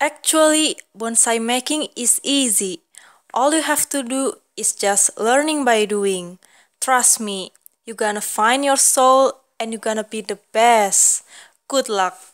Actually, bonsai making is easy. All you have to do is just learning by doing. Trust me, you're gonna find your soul and you're gonna be the best. Good luck.